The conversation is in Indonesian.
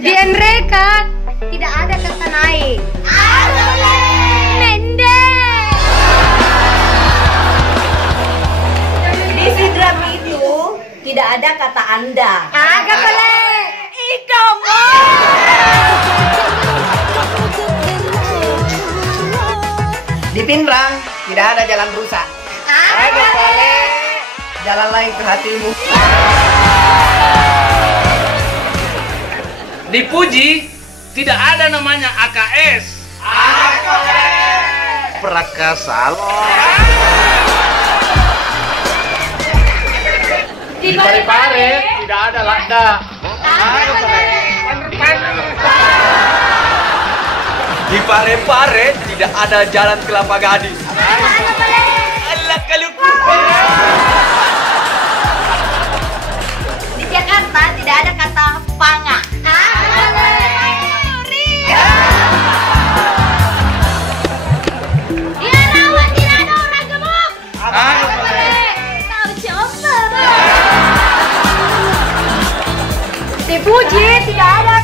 Di Enreka tidak ada kata naik. Mendek. Di Sidrap itu tidak ada kata Anda. Agak boleh. Kamu. Di Pinrang tidak ada jalan rusak. Agak boleh. Jalan lain ke hatimu. Di Puji tidak ada namanya AKS. Prakasa. Di Parepare tidak ada lada. Di Parepare tidak ada jalan Kelapa Gading. Allah kaluku. Di Jakarta tidak ada kata panga. Di Puji tidak ada